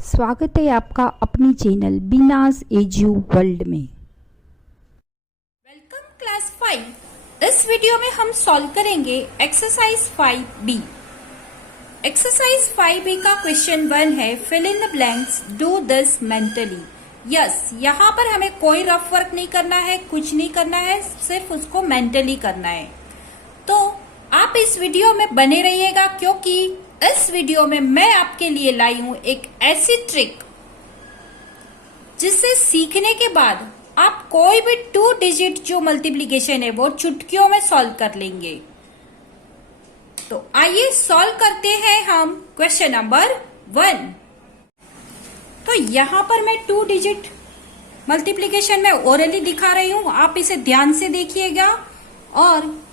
स्वागत है आपका अपनी चैनल बीनाज एजू वर्ल्ड में। Welcome class 5। इस वीडियो में हम सॉल्व करेंगे एक्सरसाइज 5B। एक्सरसाइज 5B का क्वेश्चन 1 है, fill in the blanks, do this mentally. Yes, यहाँ पर हमें कोई रफ वर्क नहीं करना है, कुछ नहीं करना है, सिर्फ उसको मेंटली करना है। तो आप इस वीडियो में बने रहिएगा, क्योंकि इस वीडियो में मैं आपके लिए लाई हूं एक ऐसी ट्रिक जिससे सीखने के बाद आप कोई भी 2 डिजिट जो मल्टीप्लिकेशन है वो चुटकियों में सॉल्व कर लेंगे। तो आइए सॉल्व करते हैं हम क्वेश्चन नंबर 1। तो यहां पर मैं 2 डिजिट मल्टीप्लिकेशन में ओरली दिखा रही हूं, आप इसे ध्यान से देखिएगा। और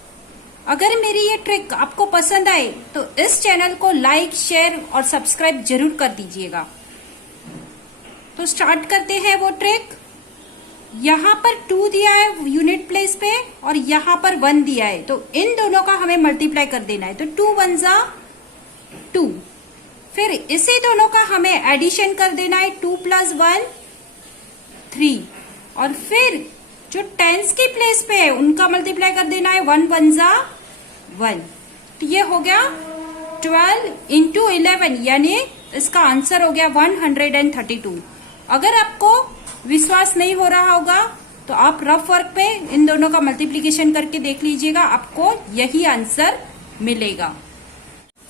अगर मेरी ये ट्रिक आपको पसंद आए तो इस चैनल को लाइक, शेयर और सब्सक्राइब जरूर कर दीजिएगा। तो स्टार्ट करते हैं वो ट्रिक। यहाँ पर 2 दिया है यूनिट प्लेस पे और यहाँ पर 1 दिया है, तो इन दोनों का हमें मल्टीप्लाई कर देना है। तो 2 1 जा 2, फिर इसी दोनों का हमें एडिशन कर देना है। 2 + 1 3, और फिर जो टेंस की प्लेस पे है उनका मल्टीप्लाई कर देना है। 1 1 जा 1, तो ये हो गया 12 × 11, यानी इसका आंसर हो गया 132। अगर आपको विश्वास नहीं हो रहा होगा तो आप रफ वर्क पे इन दोनों का मल्टीप्लिकेशन करके देख लीजिएगा, आपको यही आंसर मिलेगा।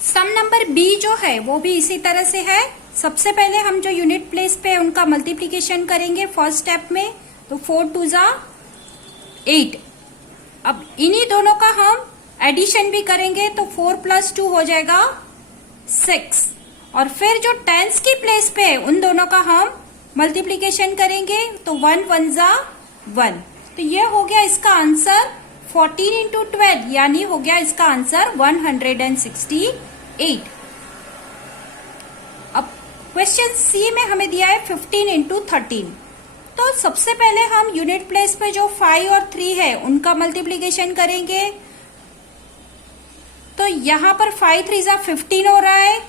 सम नंबर बी जो है वो भी इसी तरह से है। सबसे पहले हम जो यूनिट प्लेस पे है उनका मल्टीप्लिकेशन करेंगे फर्स्ट स्टेप में। तो 4 2 जा 8। अब इन्हीं दोनों का हम एडिशन भी करेंगे, तो 4 + 2 हो जाएगा 6, और फिर जो टेंस की प्लेस पे है उन दोनों का हम मल्टीप्लिकेशन करेंगे। तो 1 1 जा 1, तो ये हो गया इसका आंसर 14 × 12, यानी हो गया इसका आंसर 168। अब क्वेश्चन सी में हमें दिया है 15 × 13। तो सबसे पहले हम यूनिट प्लेस पे जो 5 और 3 है उनका मल्टीप्लिकेशन करेंगे। तो यहाँ पर 5 3 जा 15 हो रहा है,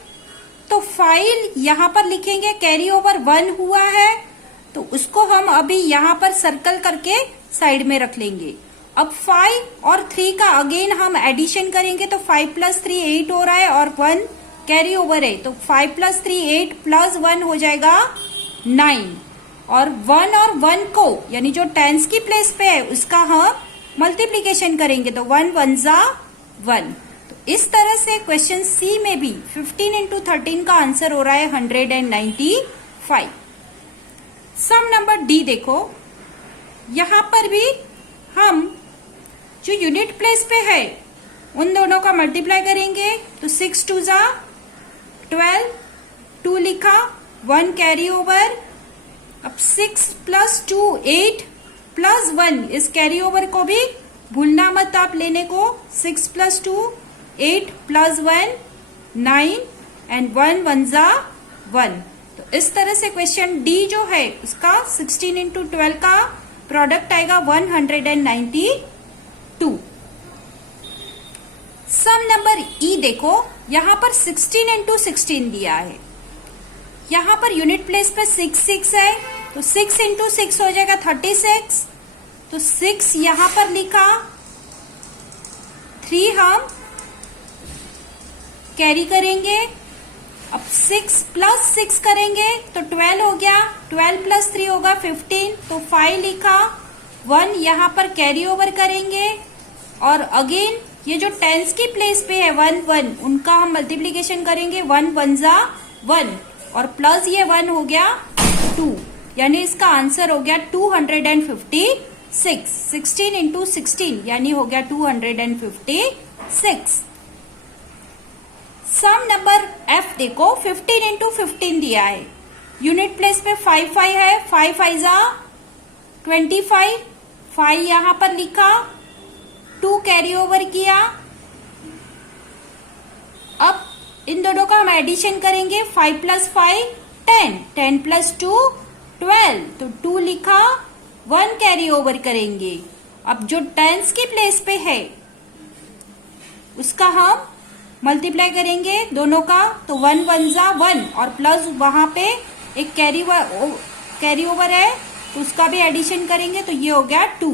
तो 5 यहाँ पर लिखेंगे, कैरी ओवर 1 हुआ है तो उसको हम अभी यहाँ पर सर्कल करके साइड में रख लेंगे। अब 5 और 3 का अगेन हम एडिशन करेंगे, तो 5 + 3 8 हो रहा है और 1 कैरी ओवर है, तो 5 + 3 8 + 1 हो जाएगा 9, और 1 और 1 को यानी जो टेंस की प्लेस पे है उसका हम मल्टीप्लिकेशन करेंगे। तो 1 1 जा 1। तो इस तरह से क्वेश्चन सी में भी 15 × 13 का आंसर हो रहा है 195। सम नंबर डी देखो, यहां पर भी हम जो यूनिट प्लेस पे है उन दोनों का मल्टीप्लाई करेंगे। तो 6 2 जा 12, 2 लिखा, 1 कैरी ओवर। अब 6 + 2 8 + 1, इस कैरी ओवर को भी भूलना मत आप लेने को। 6 + 2 8 + 1 9, एंड 1 1 जा 1। तो इस तरह से क्वेश्चन डी जो है उसका 16 × 12 का प्रोडक्ट आएगा 192। सम नंबर ई देखो, यहां पर 16 × 16 दिया है। यहां पर यूनिट प्लेस पे 6 6 है, तो 6 × 6 हो जाएगा 36। तो 6 यहां पर लिखा, 3 हम कैरी करेंगे। अब 6 + 6 करेंगे तो 12 हो गया, 12 + 3 होगा 15, तो 5 लिखा, 1 यहां पर कैरी ओवर करेंगे, और अगेन ये जो टेंस की प्लेस पे है 1 1 उनका हम मल्टीप्लिकेशन करेंगे। 1 1 जा 1, और प्लस ये 1 हो गया 2, यानी इसका आंसर हो गया 256। 16 × 16 यानी हो गया 256। सम नंबर एफ देखो, 15 × 15 दिया है। यूनिट प्लेस पे 5 5 है, 5 5 जा 25, 5 यहां पर लिखा, 2 कैरी ओवर किया। अब इन दोनों का हम एडिशन करेंगे। 5 + 5 10, 10 + 2 12, तो 2 लिखा, 1 कैरी ओवर करेंगे। अब जो टेंस की प्लेस पे है उसका हम मल्टीप्लाई करेंगे दोनों का, तो 1 1 जा 1, और प्लस वहां पे एक कैरी ओवर है तो उसका भी एडिशन करेंगे तो ये हो गया 2।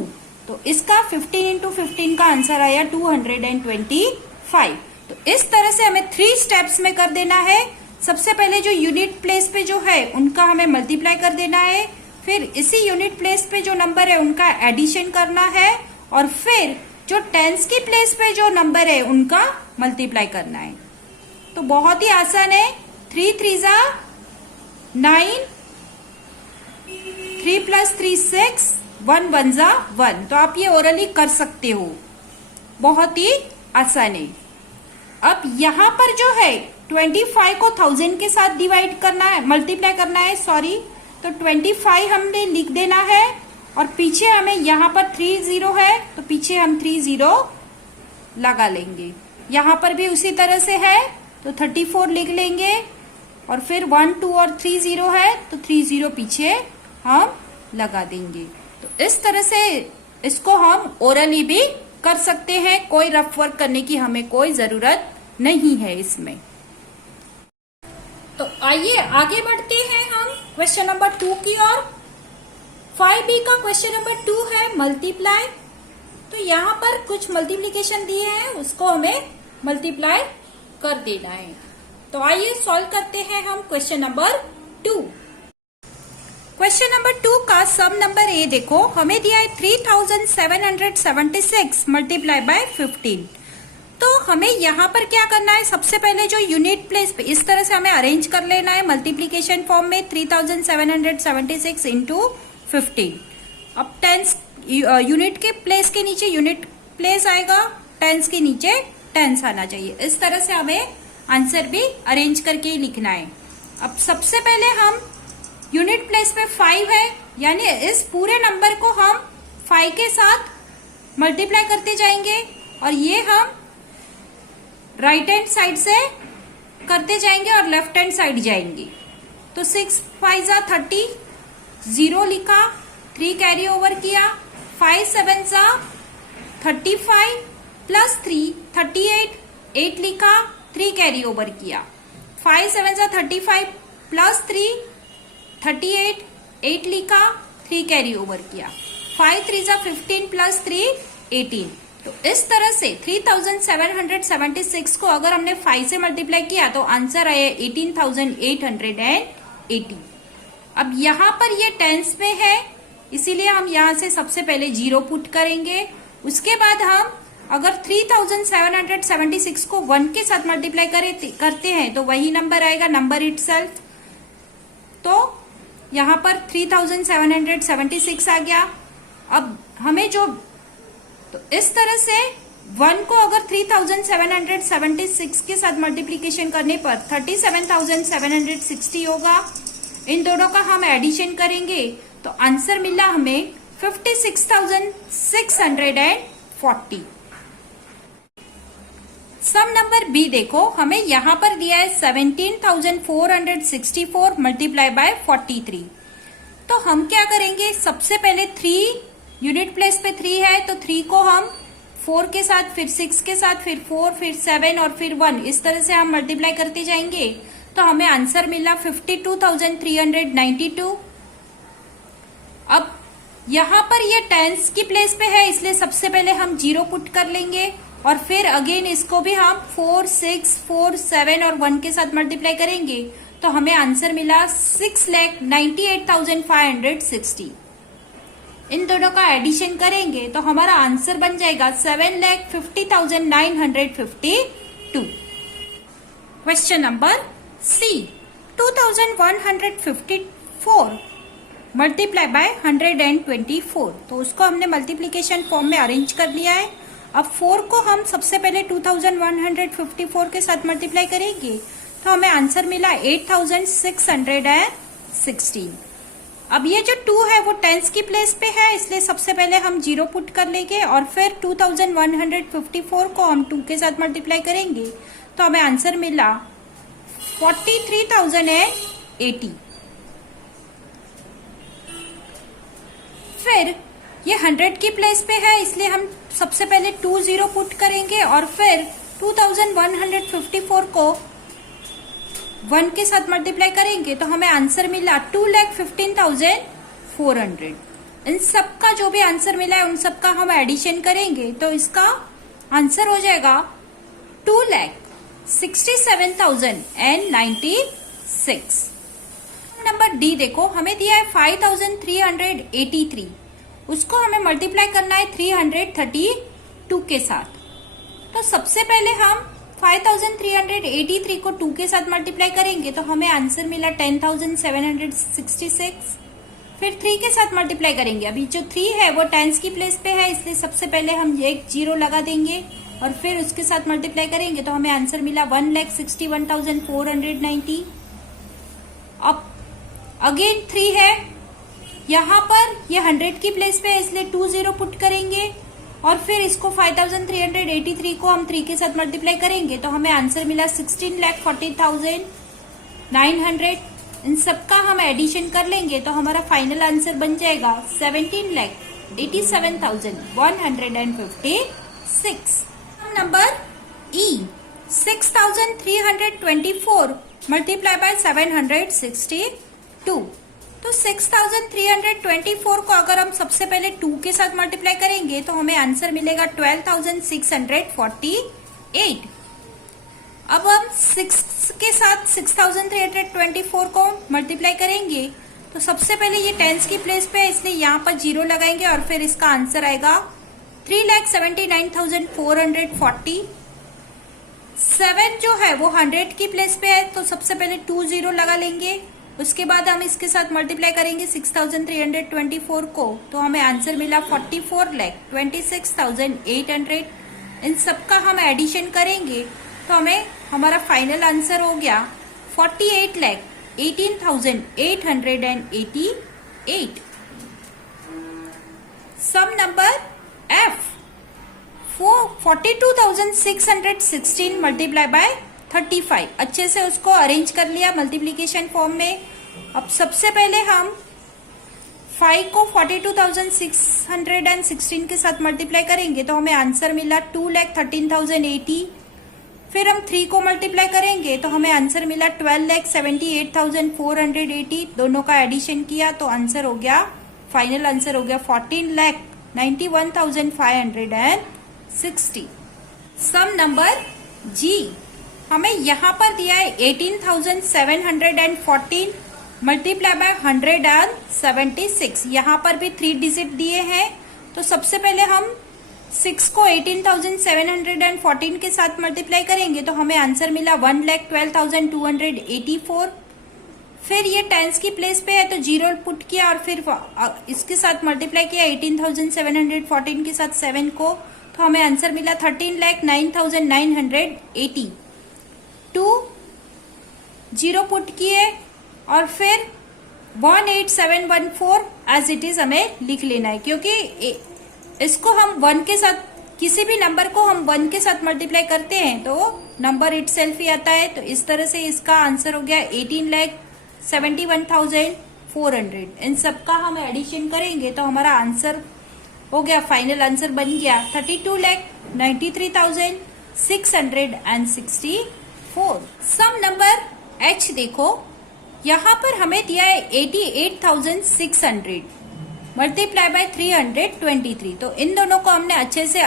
तो इसका 15 इंटू 15 का आंसर आया 225। तो इस तरह से हमें 3 स्टेप्स में कर देना है। सबसे पहले जो यूनिट प्लेस पे जो है उनका हमें मल्टीप्लाई कर देना है, फिर इसी यूनिट प्लेस पे जो नंबर है उनका एडिशन करना है, और फिर जो टेंस की प्लेस पे जो नंबर है उनका मल्टीप्लाई करना है। तो बहुत ही आसान है। 3 3 जा 9, 3 + 3 6, 1 1 जा 1। तो आप ये ओरली कर सकते हो, बहुत ही आसान है। अब यहां पर जो है 25 को 1000 के साथ डिवाइड करना है, मल्टीप्लाई करना है, सॉरी। तो 25 हमने लिख देना है, और पीछे हमें यहाँ पर 3 0 है तो पीछे हम 3 0 लगा लेंगे। यहाँ पर भी उसी तरह से है तो 34 लिख लेंगे, और फिर 1 2 और 3 0 है तो 3 0 पीछे हम लगा देंगे। तो इस तरह से इसको हम ओरली भी कर सकते हैं, कोई रफ वर्क करने की हमें कोई जरूरत नहीं है इसमें। तो आइए आगे बढ़ते हैं हम क्वेश्चन नंबर 2 की ओर। 5B का क्वेश्चन नंबर 2 है मल्टीप्लाई। तो यहाँ पर कुछ मल्टीप्लीकेशन दिए हैं, उसको हमें मल्टीप्लाई कर देना है। तो आइए सॉल्व करते हैं हम क्वेश्चन नंबर 2। क्वेश्चन नंबर 2 का सब नंबर ए देखो, हमें दिया है 3776 मल्टीप्लाई बाय 15। तो हमें यहाँ पर क्या करना है, सबसे पहले जो यूनिट प्लेस पे इस तरह से हमें अरेंज कर लेना है मल्टीप्लीकेशन फॉर्म में। 3776 इंटू 15। अब टेंस यूनिट के प्लेस के नीचे यूनिट प्लेस आएगा, टेंस के नीचे टेंस आना चाहिए। इस तरह से हमें आंसर भी अरेंज करके ही लिखना है। अब सबसे पहले हम यूनिट प्लेस पे 5 है, यानी इस पूरे नंबर को हम 5 के साथ मल्टीप्लाई करते जाएंगे, और ये हम राइट हैंड साइड से करते जाएंगे और लेफ्ट हैंड साइड जाएंगे। तो 6 5 जा 30, 0 लिखा, 3 कैरी ओवर किया, 5 7 जा 35 प्लस 3 38, 8 लिखा, 3 कैरी ओवर किया, 5 7 जा 35 प्लस 3 38, 8 लिखा, 3 कैरी ओवर किया, 5 3 जा 15 प्लस 3 18। तो इस तरह से 3776 को अगर हमने 5 से मल्टीप्लाई किया तो आंसर आया 18880। अब यहाँ पर ये टेंस में है, इसीलिए हम यहाँ से सबसे पहले 0 पुट करेंगे। उसके बाद हम अगर 3776 को 1 के साथ मल्टीप्लाई करते हैं तो वही नंबर आएगा, नंबर इटसेल्फ। तो यहाँ पर 3776 आ गया। अब हमें जो, तो इस तरह से 1 को अगर 3776 के साथ मल्टीप्लीकेशन करने पर 37,760 होगा। इन दोनों का हम एडिशन करेंगे तो आंसर मिला हमें 56,640। सम नंबर बी देखो, हमें यहाँ पर दिया है 17,464 मल्टीप्लाई बाय 43। तो हम क्या करेंगे, सबसे पहले 3 यूनिट प्लेस पे 3 है तो 3 को हम 4 के साथ, फिर 6 के साथ, फिर 4, फिर 7 और फिर 1, इस तरह से हम मल्टीप्लाई करते जाएंगे। तो हमें आंसर मिला 52,392। अब यहाँ पर ये टेंस की प्लेस पे है, इसलिए सबसे पहले हम 0 पुट कर लेंगे, और फिर अगेन इसको भी हम 4, 6, 4, 7 और 1 के साथ मल्टीप्लाई करेंगे। तो हमें आंसर मिला 6,98,560। इन दोनों का एडिशन करेंगे तो हमारा आंसर बन जाएगा 7,50,952। Question number C, 2,154 multiply by 124। तो उसको हमने मल्टीप्लीकेशन फॉर्म में अरेंज कर लिया है। अब 4 को हम सबसे पहले 2,154 के साथ मल्टीप्लाई करेंगे तो हमें आंसर मिला 8,616। अब ये जो 2 है वो टेंस की प्लेस पे है, इसलिए सबसे पहले हम 0 पुट कर लेंगे, और फिर 2,154 को हम 2 के साथ मल्टीप्लाई करेंगे तो हमें आंसर मिला 43,080। फिर ये 100 की प्लेस पे है, इसलिए हम सबसे पहले 20 पुट करेंगे और फिर 2,154 को 1 के साथ मल्टीप्लाई करेंगे तो हमें आंसर मिला 2,15,400। इन सबका जो भी आंसर मिला है उन सबका हम एडिशन करेंगे तो इसका आंसर हो जाएगा 2,67,096। नंबर डी देखो, हमें दिया है 5,383, उसको हमें मल्टीप्लाई करना है 332 के साथ। तो सबसे पहले हम 5,383 को 2 के साथ मल्टीप्लाई करेंगे तो हमें आंसर मिला 10,766। फिर 3 के साथ मल्टीप्लाई करेंगे, अभी जो 3 है वो टेंस की प्लेस पे है इसलिए सबसे पहले हम एक जीरो लगा देंगे और फिर उसके साथ मल्टीप्लाई करेंगे तो हमें आंसर मिला 1,61,490। अब अगेन 3 है, यहाँ पर ये 100 की प्लेस पे है इसलिए 2 जीरो पुट करेंगे और फिर इसको 5,383 को हम 3 के साथ मल्टीप्लाई करेंगे तो हमें आंसर मिला 16,40,900। इन सबका हम एडिशन कर लेंगे तो हमारा फाइनल आंसर बन जाएगा 17,87,156। Number E 6,324 multiply by 762। तो 6,324 को अगर हम सबसे पहले 2 के साथ मल्टीप्लाई करेंगे तो हमें आंसर मिलेगा 12,648। अब हम 6 के साथ 6,324 को मल्टीप्लाई करेंगे तो सबसे पहले ये टेंस की प्लेस पे है इसलिए यहाँ पर जीरो लगाएंगे और फिर इसका आंसर आएगा 3,79,440। 7 जो है वो 100 की प्लेस पे है तो सबसे पहले 2 जीरो लगा लेंगे, उसके बाद हम इसके साथ मल्टीप्लाई करेंगे 6,324 को तो हमें आंसर मिला 44,26,800। इन सबका हम एडिशन करेंगे तो हमें हमारा फाइनल आंसर हो गया 48,18,888। सम नंबर एफ 42,616 मल्टीप्लाई बाय 35। अच्छे से उसको अरेंज कर लिया मल्टीप्लीकेशन फॉर्म में। अब सबसे पहले हम 5 को 42,616 के साथ मल्टीप्लाई करेंगे तो हमें आंसर मिला 2,13,080। फिर हम 3 को मल्टीप्लाई करेंगे तो हमें आंसर मिला 12,78,480। दोनों का एडिशन किया तो आंसर हो गया, फाइनल आंसर हो गया 14,91,560। सम नंबर जी, हमें यहाँ पर दिया है 18,714 मल्टीप्लाई बाय 176। यहाँ पर भी 3 डिजिट दिए हैं तो सबसे पहले हम 6 को 18,714 के साथ मल्टीप्लाई करेंगे तो हमें आंसर मिला 1,12,284। फिर ये टेंस की प्लेस पे है तो जीरो पुट किया और फिर इसके साथ मल्टीप्लाई किया 18,714 के साथ 7 को तो हमें आंसर मिला 13,09,980। 2 जीरो पुट किए और फिर 18714 एज इट इज हमें लिख लेना है क्योंकि इसको हम 1 के साथ, किसी भी नंबर को हम 1 के साथ मल्टीप्लाई करते हैं तो नंबर इटसेल्फ ही आता है। तो इस तरह से इसका आंसर हो गया 18,71,400। इन सबका हम एडिशन करेंगे तो हमारा आंसर हो गया, फाइनल आंसर बन गया 32,93,664। सम नंबर एच देखो, यहाँ पर हमें दिया है 88,600 मल्टीप्लाई बाय 323। तो इन दोनों को हमने अच्छे से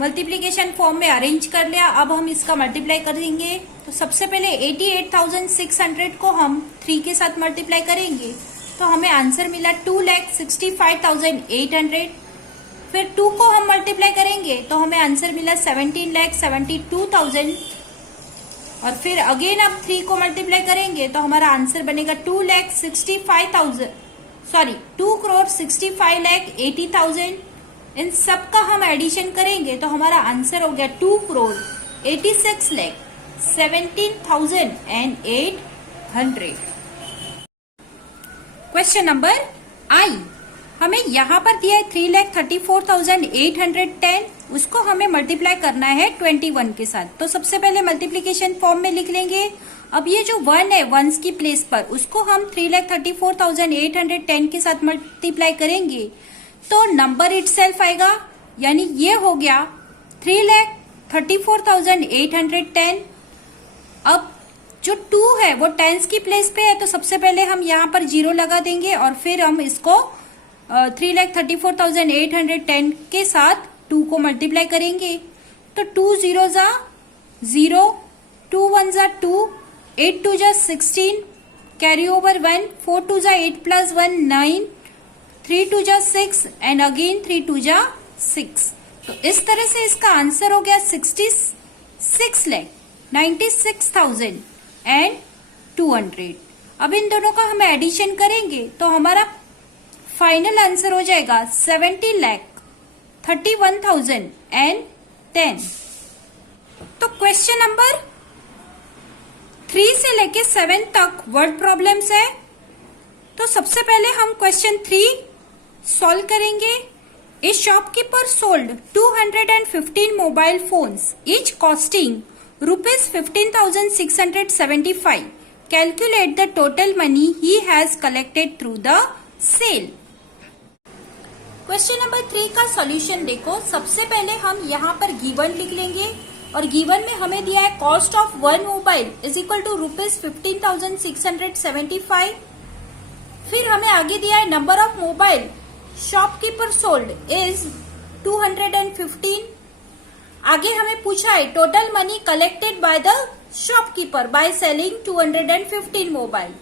मल्टीप्लीकेशन फॉर्म में अरेंज कर लिया। अब हम इसका मल्टीप्लाई करेंगे तो सबसे पहले 88,600 को हम 3 के साथ मल्टीप्लाई करेंगे तो हमें आंसर मिला 2,65,800। फिर 2 को हम मल्टीप्लाई करेंगे तो हमें आंसर मिला 17,72,000 और फिर अगेन अब 3 को मल्टीप्लाई करेंगे तो हमारा आंसर बनेगा 2,65,80,000। इन सब का हम एडिशन करेंगे तो हमारा आंसर हो गया 2,86,17,800। क्वेश्चन नंबर आई, हमें यहाँ पर दिया है 3,34,810, उसको हमें मल्टीप्लाई करना है 21 के साथ। तो सबसे पहले मल्टीप्लीकेशन फॉर्म में लिख लेंगे। अब ये जो 1 है 1 की प्लेस पर, उसको हम 3,34,810 के साथ मल्टीप्लाई करेंगे तो नंबर इटसेल्फ आएगा, यानी ये हो गया 3,34,810। अब जो 2 है वो टेंस की प्लेस पे है, तो सबसे पहले हम यहाँ पर 0 लगा देंगे और फिर हम इसको 3,34,810 के साथ 2 को मल्टीप्लाई करेंगे। तो 2 0 जा 0, 2 1 जा 2, 8 2 जा 16, कैरी ओवर 1, 4 2 जा 8 प्लस 1 9, 3 2 जा 6 एंड अगेन 3 2 जा 6। तो इस तरह से इसका आंसर हो गया 66,96,200। अब इन दोनों का हम एडिशन करेंगे तो हमारा फाइनल आंसर हो जाएगा 70,31,010। तो क्वेश्चन नंबर 3 से लेके 7 तक वर्ड प्रॉब्लम्स है। तो सबसे पहले हम क्वेश्चन 3 सॉल्व करेंगे। A shopkeeper sold 215 mobile phones, each costing rupees 15,675. Calculate the total money he has collected through the sale. Question number 3 का सॉल्यूशन देखो। सबसे पहले हम यहाँ पर गिवन लिख लेंगे और गिवन में हमें दिया है cost of 1 mobile is equal to rupees 15,675। फिर हमें आगे दिया है number of mobile shopkeeper sold is 215। आगे हमें पूछा है total money collected by the shopkeeper by selling 215 mobile.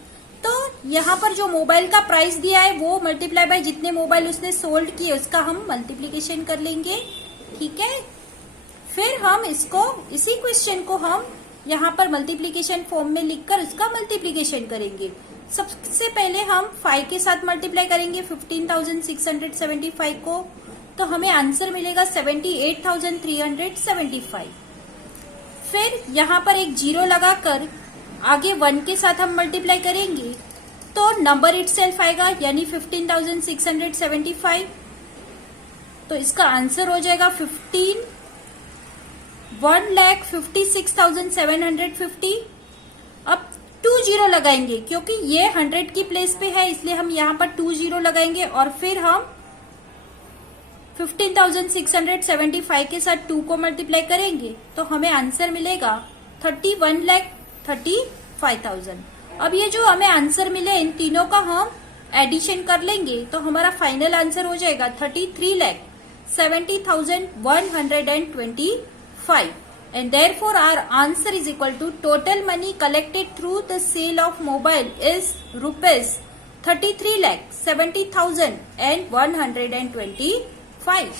तो यहाँ पर जो मोबाइल का प्राइस दिया है वो मल्टीप्लाई बाय जितने मोबाइल उसने सोल्ड किए उसका हम मल्टीप्लीकेशन कर लेंगे। ठीक है, फिर हम इसको इसी क्वेश्चन को हम यहाँ पर मल्टीप्लीकेशन फॉर्म में लिखकर उसका मल्टीप्लीकेशन करेंगे। सबसे पहले हम 5 के साथ मल्टीप्लाई करेंगे 15,675 को, तो हमें आंसर मिलेगा 78,375। फिर यहाँ पर एक 0 लगाकर आगे 1 के साथ हम मल्टीप्लाई करेंगे तो नंबर इटसेल्फ आएगा यानी 15,675। तो इसका आंसर हो जाएगा 1,56,750। अब 2 0 लगाएंगे क्योंकि ये 100 की प्लेस पे है, इसलिए हम यहाँ पर 2 0 लगाएंगे और फिर हम 15,675 के साथ 2 को मल्टीप्लाई करेंगे तो हमें आंसर मिलेगा 31,35,000। अब ये जो हमें आंसर मिले इन तीनों का हम एडिशन कर लेंगे तो हमारा फाइनल आंसर हो जाएगा 33,70,125। And therefore our answer is equal to total money collected through the sale of mobile is rupees 33,70,125.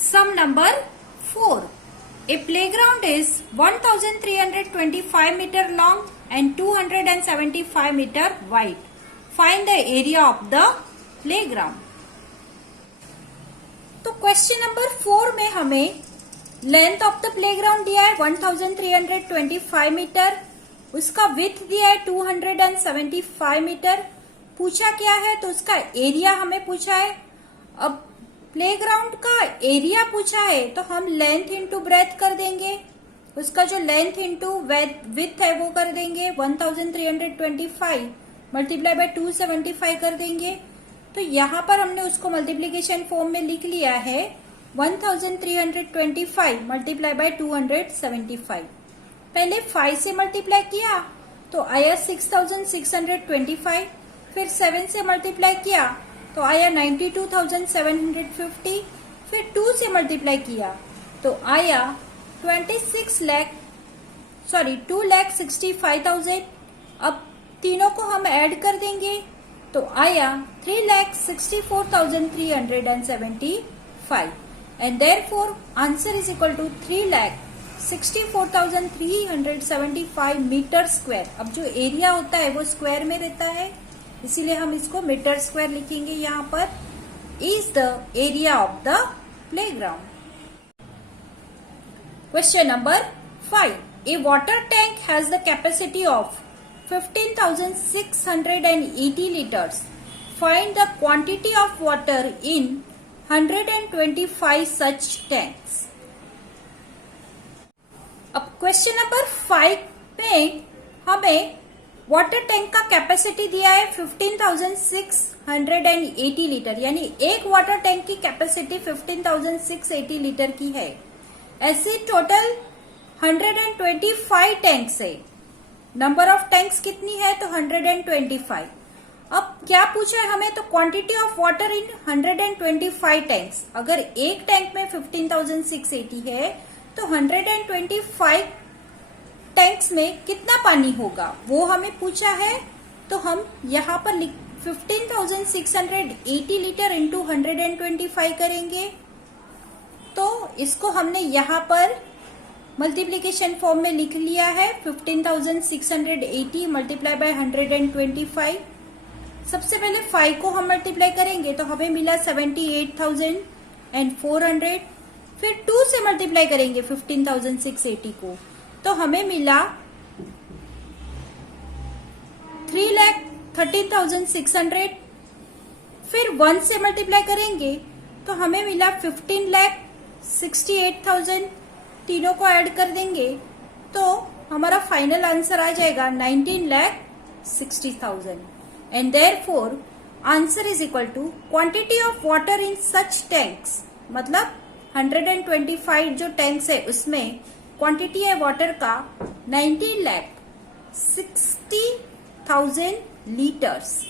Sum number 4. A playground is 1,325 meter long and 275 meter wide. Find the area of the playground. तो question number 4 में हमें length of the playground दिया है 1,325 metre, उसका width दिया है 275 metre. पूछा क्या है तो उसका एरिया हमें पूछा है। अब प्लेग्राउंड का एरिया पूछा है तो हम लेंथ इंटू ब्रेथ कर देंगे, उसका जो लेंथ इंटू विड्थ है वो कर देंगे 1,325 मल्टीप्लाई बाय 275 कर देंगे। तो यहाँ पर हमने उसको मल्टीप्लीकेशन फॉर्म में लिख लिया है 1,325 मल्टीप्लाई बाय 275। पहले 5 से मल्टीप्लाई किया तो आया 6,625, फिर 7 से मल्टीप्लाई किया तो आया 92,750, फिर 2 से मल्टीप्लाई किया तो आया 2,65,000। अब तीनों को हम ऐड कर देंगे तो आया 3,64,375 and therefore answer is equal to 3,64,375 metre square. अब जो एरिया होता है वो स्क्वायर में रहता है, इसीलिए हम इसको मीटर स्क्वायर लिखेंगे। यहाँ पर is the area of the playground. Question number 5. A water tank has the capacity of 15,680 liters. Find the quantity of water in 125 such tanks. अब क्वेश्चन नंबर 5 में हमें वाटर टैंक का कैपेसिटी दिया है 15,680 litre, यानी एक वाटर टैंक की capacity 15,680 litre की है। ऐसे टोटल 125 टैंक्स है। नंबर ऑफ टैंक्स कितनी है? तो 125। अब क्या पूछा है हमें? तो quantity of water in 125 tanks. अगर एक टैंक में 15,680 है तो 125 टैंक्स में कितना पानी होगा वो हमें पूछा है। तो हम यहाँ पर 15,680 लीटर इंटू 125 करेंगे। तो इसको हमने यहाँ पर मल्टीप्लीकेशन फॉर्म में लिख लिया है। 15,680 मल्टीप्लाई बाय 125। सबसे पहले 5 को हम मल्टीप्लाई करेंगे तो हमें मिला 78,400। फिर 2 से मल्टीप्लाई करेंगे 15,680 को तो हमें मिला 3,13,600। फिर 1 से मल्टीप्लाई करेंगे तो हमें मिला 15,68,000। तीनों को ऐड कर देंगे तो हमारा फाइनल आंसर आ जाएगा 19,60,000। And therefore answer is equal to quantity of water in such tanks, मतलब 125 जो टैंक्स है उसमें क्वांटिटी है वाटर का 19,60,000 litres.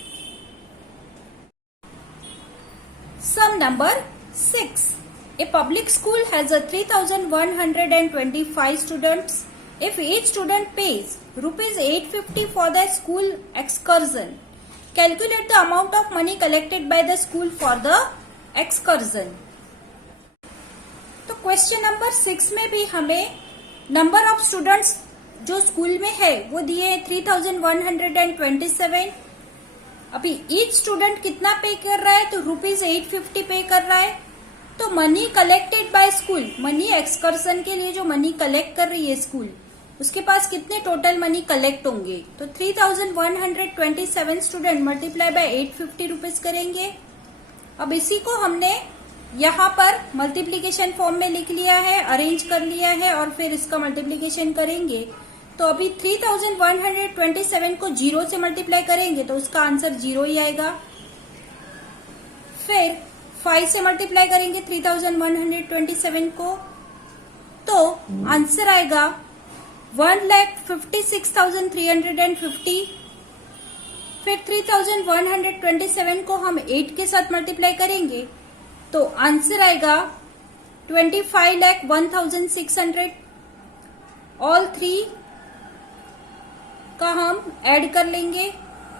Sum number 6. A public school has a 3,125 students. If each student pays rupees 850 for the school excursion, calculate the amount of money collected by the school for the excursion. तो question number 6 में भी हमें number of students जो school में है वो दिए 3,127। अभी ईच स्टूडेंट कितना पे कर रहा है? तो रुपीज 850 पे कर रहा है। तो money collected bye school, money excursion के लिए जो मनी कलेक्ट कर रही है स्कूल, उसके पास कितने टोटल मनी कलेक्ट होंगे? तो 3,127 स्टूडेंट मल्टीप्लाई बाय 850 रुपीज करेंगे। अब इसी को हमने यहाँ पर मल्टीप्लीकेशन फॉर्म में लिख लिया है, अरेंज कर लिया है और फिर इसका मल्टीप्लीकेशन करेंगे। तो अभी 3,127 को 0 से मल्टीप्लाई करेंगे तो उसका आंसर 0 ही आएगा। फिर 5 से मल्टीप्लाई करेंगे 3,127 को तो आंसर आएगा 1,56,350। फिर 3,127 को हम 8 के साथ मल्टीप्लाई करेंगे तो आंसर आएगा 25,01,600। ऑल 3 का हम ऐड कर लेंगे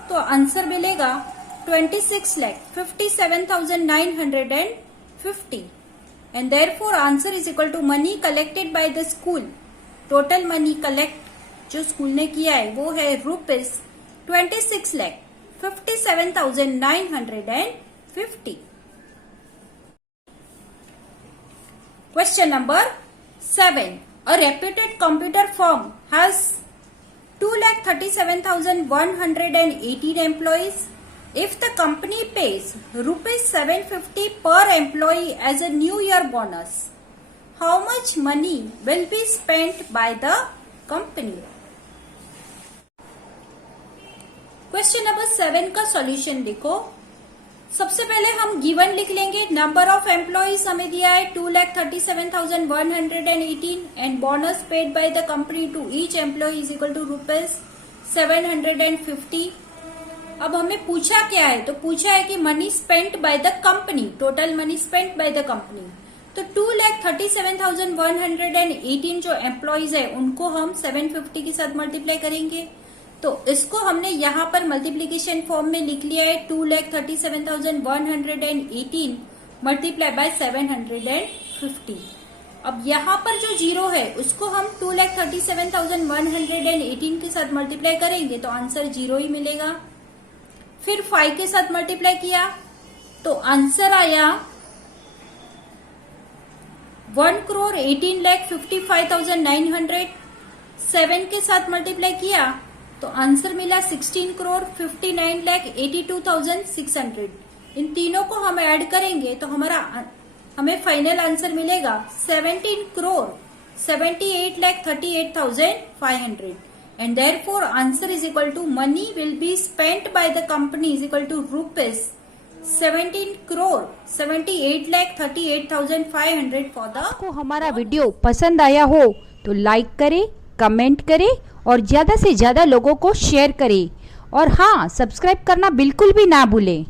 तो आंसर मिलेगा 26,57,950 and therefore answer is equal to money collected by the school. Total money collect जो स्कूल ने किया है वो है rupees 26,57,950। Question number 7. A reputed computer firm has 2,37,118 employees. If the company pays rupees 750 per employee as a new year bonus, how much money will be spent by the company? Question number 7 का solution देखो। सबसे पहले हम given लिख लेंगे। Number of employees हमें दिया है 2,37,118 and bonus paid by the company to each employ is equal to rupees 750। अब हमें पूछा क्या है? तो पूछा है कि money spent by the company, total money spent by the company. तो 2,37,118 जो एम्प्लॉइज है उनको हम 750 के साथ मल्टीप्लाई करेंगे। तो इसको हमने यहाँ पर मल्टीप्लीकेशन फॉर्म में लिख लिया है 2,37,118 मल्टीप्लाई बाय 750। अब यहाँ पर जो 0 है उसको हम 2,37,118 के साथ मल्टीप्लाई करेंगे तो आंसर 0 ही मिलेगा। फिर 5 के साथ मल्टीप्लाई किया तो आंसर आया 1,18,55,900। 7 के साथ मल्टीप्लाई किया तो आंसर मिला 16,59,82,600। इन तीनों को हम ऐड करेंगे तो हमें फाइनल आंसर मिलेगा 17,78,38,500 and therefore answer is equal to money will be spent by the company is equal to rupees 17,78,38,500 for the. आपको हमारा वीडियो पसंद आया हो तो लाइक करें, कमेंट करें और ज़्यादा से ज़्यादा लोगों को शेयर करें। और हाँ, सब्सक्राइब करना बिल्कुल भी ना भूलें।